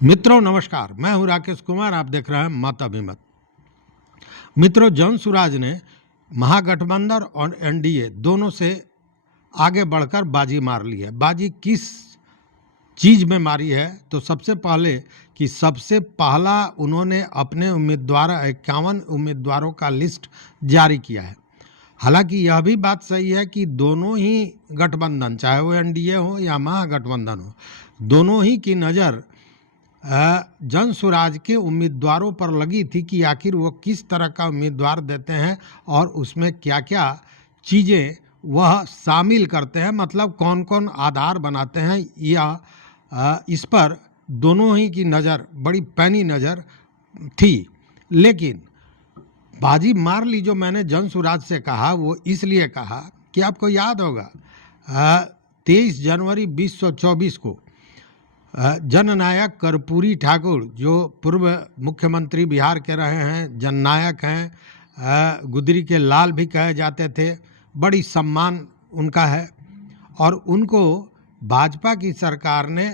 मित्रों नमस्कार, मैं हूं राकेश कुमार। आप देख रहे हैं मत अभिमत। मित्रों, जनसुराज ने महागठबंधन और एनडीए दोनों से आगे बढ़कर बाजी मार ली है। बाजी किस चीज में मारी है? तो सबसे पहला उन्होंने अपने उम्मीदवार 51 उम्मीदवारों का लिस्ट जारी किया है। हालांकि यह भी बात सही है कि दोनों ही गठबंधन, चाहे वो एनडीए हो या महागठबंधन हो, दोनों ही की नज़र जनसुराज के उम्मीदवारों पर लगी थी कि आखिर वो किस तरह का उम्मीदवार देते हैं और उसमें क्या क्या चीज़ें वह शामिल करते हैं, मतलब कौन कौन आधार बनाते हैं। या इस पर दोनों ही की नज़र, बड़ी पैनी नज़र थी। लेकिन बाजी मार ली जो मैंने जनसुराज से कहा, वो इसलिए कहा कि आपको याद होगा 23 जनवरी 2024 को जननायक कर्पूरी ठाकुर, जो पूर्व मुख्यमंत्री बिहार के रहे हैं, जननायक हैं, गुदरी के लाल भी कहे जाते थे, बड़ी सम्मान उनका है, और उनको भाजपा की सरकार ने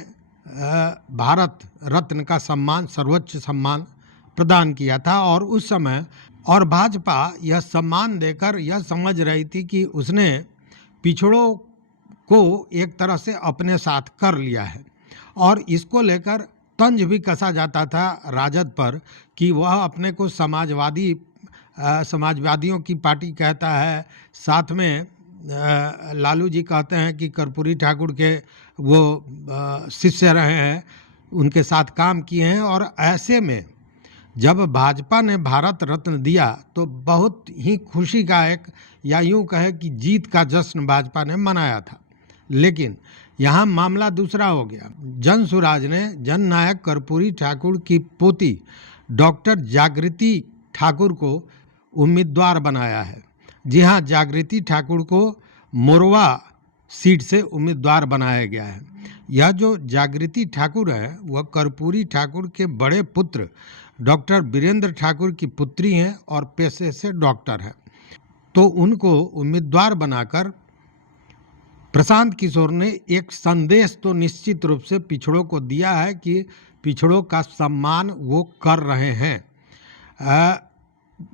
भारत रत्न का सम्मान, सर्वोच्च सम्मान प्रदान किया था। और उस समय भाजपा यह सम्मान देकर यह समझ रही थी कि उसने पिछड़ों को एक तरह से अपने साथ कर लिया है, और इसको लेकर तंज भी कसा जाता था राजद पर कि वह अपने को समाजवादियों की पार्टी कहता है। साथ में लालू जी कहते हैं कि कर्पूरी ठाकुर के वो शिष्य रहे हैं, उनके साथ काम किए हैं। और ऐसे में जब भाजपा ने भारत रत्न दिया तो बहुत ही खुशी का एक, या यूं कहे कि जीत का जश्न भाजपा ने मनाया था। लेकिन यहाँ मामला दूसरा हो गया। जनसुराज ने जननायक कर्पूरी ठाकुर की पोती डॉक्टर जागृति ठाकुर को उम्मीदवार बनाया है। जी हाँ, जागृति ठाकुर को मोरवा सीट से उम्मीदवार बनाया गया है। यह जो जागृति ठाकुर है वह कर्पूरी ठाकुर के बड़े पुत्र डॉक्टर वीरेंद्र ठाकुर की पुत्री हैं और पेशे से डॉक्टर हैं। तो उनको उम्मीदवार बनाकर प्रशांत किशोर ने एक संदेश तो निश्चित रूप से पिछड़ों को दिया है कि पिछड़ों का सम्मान वो कर रहे हैं।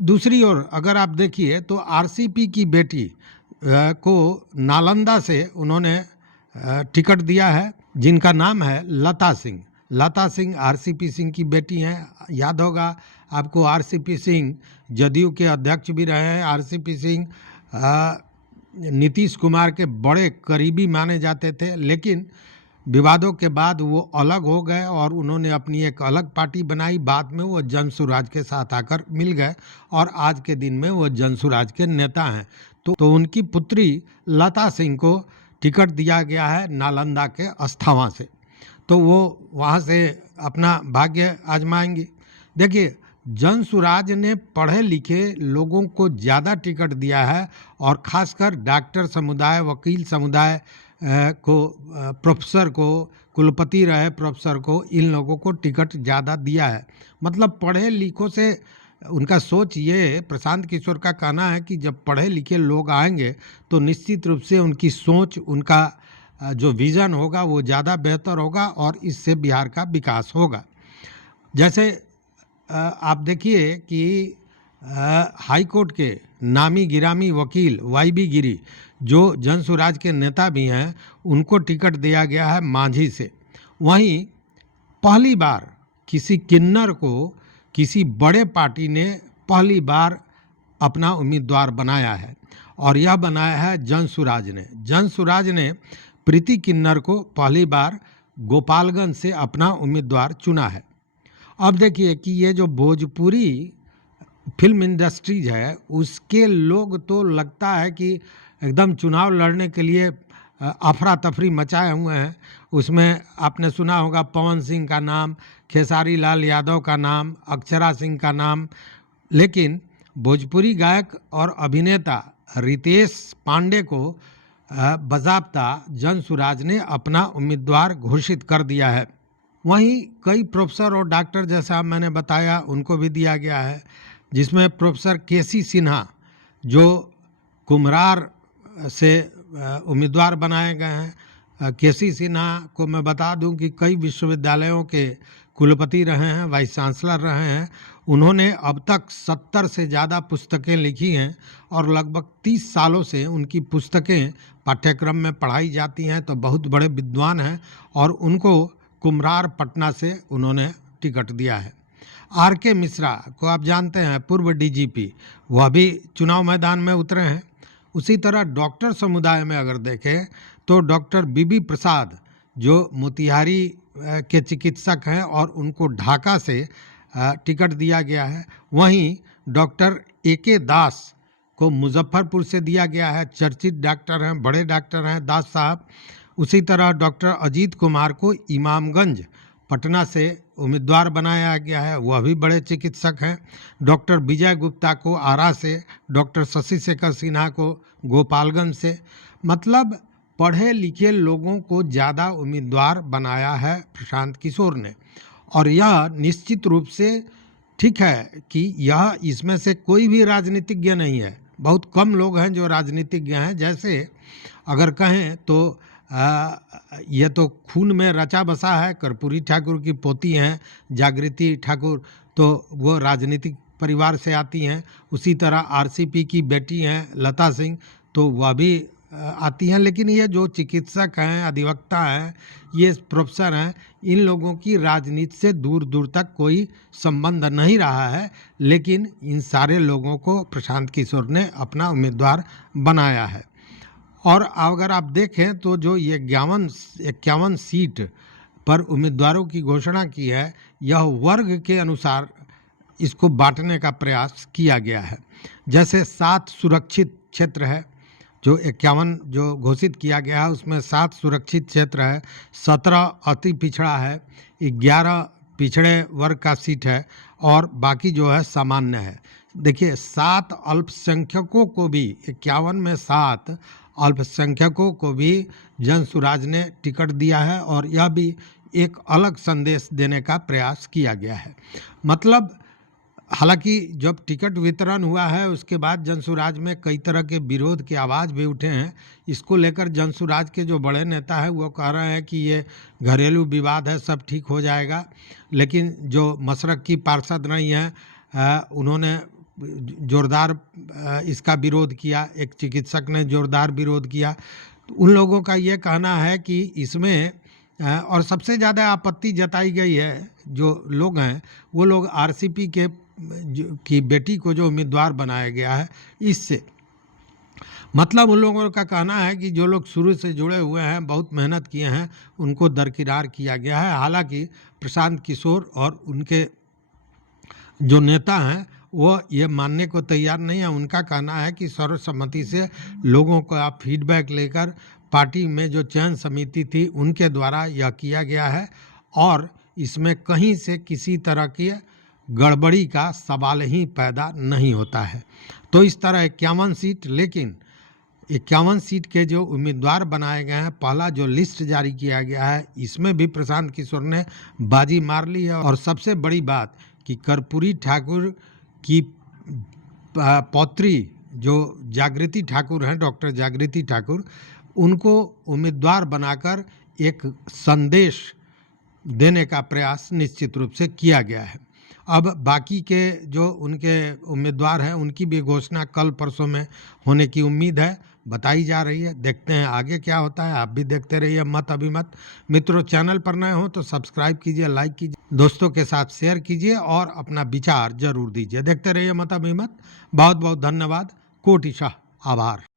दूसरी ओर अगर आप देखिए तो आरसीपी की बेटी को नालंदा से उन्होंने टिकट दिया है, जिनका नाम है लता सिंह। लता सिंह आरसीपी सिंह की बेटी हैं। याद होगा आपको, आरसीपी सिंह जदयू के अध्यक्ष भी रहे हैं। आरसीपी सिंह नीतीश कुमार के बड़े करीबी माने जाते थे, लेकिन विवादों के बाद वो अलग हो गए और उन्होंने अपनी एक अलग पार्टी बनाई। बाद में वो जनसुराज के साथ आकर मिल गए और आज के दिन में वो जनसुराज के नेता हैं। तो उनकी पुत्री लता सिंह को टिकट दिया गया है नालंदा के अस्थावा से, तो वो वहाँ से अपना भाग्य आजमाएंगी। देखिए, जनसुराज ने पढ़े लिखे लोगों को ज़्यादा टिकट दिया है, और ख़ासकर डॉक्टर समुदाय, वकील समुदाय को, प्रोफेसर को, कुलपति रहे प्रोफेसर को, इन लोगों को टिकट ज़्यादा दिया है। मतलब पढ़े लिखों से उनका सोच ये, प्रशांत किशोर का कहना है कि जब पढ़े लिखे लोग आएंगे तो निश्चित रूप से उनकी सोच, उनका जो विज़न होगा वो ज़्यादा बेहतर होगा और इससे बिहार का विकास होगा। जैसे आप देखिए कि हाई कोर्ट के नामी गिरामी वकील वाईबी गिरी, जो जनसुराज के नेता भी हैं, उनको टिकट दिया गया है मांझी से। वहीं पहली बार किसी किन्नर को किसी बड़े पार्टी ने पहली बार अपना उम्मीदवार बनाया है, और यह बनाया है जनसुराज ने। जनसुराज ने प्रीति किन्नर को पहली बार गोपालगंज से अपना उम्मीदवार चुना है। अब देखिए कि ये जो भोजपुरी फिल्म इंडस्ट्रीज है, उसके लोग तो लगता है कि एकदम चुनाव लड़ने के लिए अफरा तफरी मचाए हुए हैं। उसमें आपने सुना होगा पवन सिंह का नाम, खेसारी लाल यादव का नाम, अक्षरा सिंह का नाम। लेकिन भोजपुरी गायक और अभिनेता रितेश पांडे को बाज़ाब्ता जनसुराज ने अपना उम्मीदवार घोषित कर दिया है। वहीं कई प्रोफेसर और डॉक्टर, जैसा मैंने बताया, उनको भी दिया गया है, जिसमें प्रोफेसर केसी सिन्हा जो कुम्हरार से उम्मीदवार बनाए गए हैं। केसी सिन्हा को मैं बता दूं कि कई विश्वविद्यालयों के कुलपति रहे हैं, वाइस चांसलर रहे हैं। उन्होंने अब तक 70 से ज़्यादा पुस्तकें लिखी हैं और लगभग 30 सालों से उनकी पुस्तकें पाठ्यक्रम में पढ़ाई जाती हैं। तो बहुत बड़े विद्वान हैं और उनको कुम्हरार पटना से उन्होंने टिकट दिया है। आर के मिश्रा को आप जानते हैं, पूर्व डीजीपी, वह भी चुनाव मैदान में उतरे हैं। उसी तरह डॉक्टर समुदाय में अगर देखें तो डॉक्टर बीबी प्रसाद जो मोतिहारी के चिकित्सक हैं और उनको ढाका से टिकट दिया गया है। वहीं डॉक्टर AK दास को मुजफ्फरपुर से दिया गया है। चर्चित डॉक्टर हैं, बड़े डॉक्टर हैं दास साहब। उसी तरह डॉक्टर अजीत कुमार को इमामगंज पटना से उम्मीदवार बनाया गया है, वह भी बड़े चिकित्सक हैं। डॉक्टर विजय गुप्ता को आरा से, डॉक्टर शशि शेखर सिन्हा को गोपालगंज से। मतलब पढ़े लिखे लोगों को ज़्यादा उम्मीदवार बनाया है प्रशांत किशोर ने। और यह निश्चित रूप से ठीक है कि यह इसमें से कोई भी राजनीतिज्ञ नहीं है। बहुत कम लोग हैं जो राजनीतिज्ञ हैं। जैसे अगर कहें तो यह तो खून में रचा बसा है। कर्पूरी ठाकुर की पोती हैं जागृति ठाकुर, तो वो राजनीतिक परिवार से आती हैं। उसी तरह RCP की बेटी हैं लता सिंह, तो वह भी आती हैं। लेकिन ये जो चिकित्सक हैं, अधिवक्ता हैं, ये प्रोफेसर हैं, इन लोगों की राजनीति से दूर दूर तक कोई संबंध नहीं रहा है। लेकिन इन सारे लोगों को प्रशांत किशोर ने अपना उम्मीदवार बनाया है। और अगर आप देखें तो जो ये 51 सीट पर उम्मीदवारों की घोषणा की है, यह वर्ग के अनुसार इसको बांटने का प्रयास किया गया है। जैसे 7 सुरक्षित क्षेत्र है, जो 51 जो घोषित किया गया है उसमें 7 सुरक्षित क्षेत्र है, 17 अति पिछड़ा है, 11 पिछड़े वर्ग का सीट है और बाकी जो है सामान्य है। देखिए 7 अल्पसंख्यकों को भी, 51 में 7 अल्पसंख्यकों को भी जनसुराज ने टिकट दिया है और यह भी एक अलग संदेश देने का प्रयास किया गया है। मतलब हालांकि जब टिकट वितरण हुआ है उसके बाद जनसुराज में कई तरह के विरोध की आवाज़ भी उठे हैं। इसको लेकर जनसुराज के जो बड़े नेता हैं वो कह रहे हैं कि ये घरेलू विवाद है, सब ठीक हो जाएगा। लेकिन जो मशरक की पार्षद नहीं हैं, उन्होंने जोरदार इसका विरोध किया। एक चिकित्सक ने जोरदार विरोध किया। तो उन लोगों का ये कहना है कि इसमें और सबसे ज़्यादा आपत्ति जताई गई है, जो लोग हैं वो लोग RCP की बेटी को जो उम्मीदवार बनाया गया है इससे। मतलब उन लोगों का कहना है कि जो लोग शुरू से जुड़े हुए हैं, बहुत मेहनत किए हैं, उनको दरकिनार किया गया है। हालांकि प्रशांत किशोर और उनके जो नेता हैं वो ये मानने को तैयार नहीं है। उनका कहना है कि सर्वसम्मति से लोगों का फीडबैक लेकर पार्टी में जो चयन समिति थी उनके द्वारा यह किया गया है और इसमें कहीं से किसी तरह की गड़बड़ी का सवाल ही पैदा नहीं होता है। तो इस तरह 51 सीट, लेकिन 51 सीट के जो उम्मीदवार बनाए गए हैं, पहला जो लिस्ट जारी किया गया है इसमें भी प्रशांत किशोर ने बाजी मार ली है। और सबसे बड़ी बात कि कर्पूरी ठाकुर की पौत्री जो जागृति ठाकुर हैं, डॉक्टर जागृति ठाकुर, उनको उम्मीदवार बनाकर एक संदेश देने का प्रयास निश्चित रूप से किया गया है। अब बाकी के जो उनके उम्मीदवार हैं उनकी भी घोषणा कल परसों में होने की उम्मीद है, बताई जा रही है। देखते हैं आगे क्या होता है। आप भी देखते रहिए मत अभिमत। मित्रों, चैनल पर नए हो तो सब्सक्राइब कीजिए, लाइक कीजिए, दोस्तों के साथ शेयर कीजिए और अपना विचार जरूर दीजिए। देखते रहिए मत अभिमत। बहुत बहुत धन्यवाद। कोटिशाह आभार।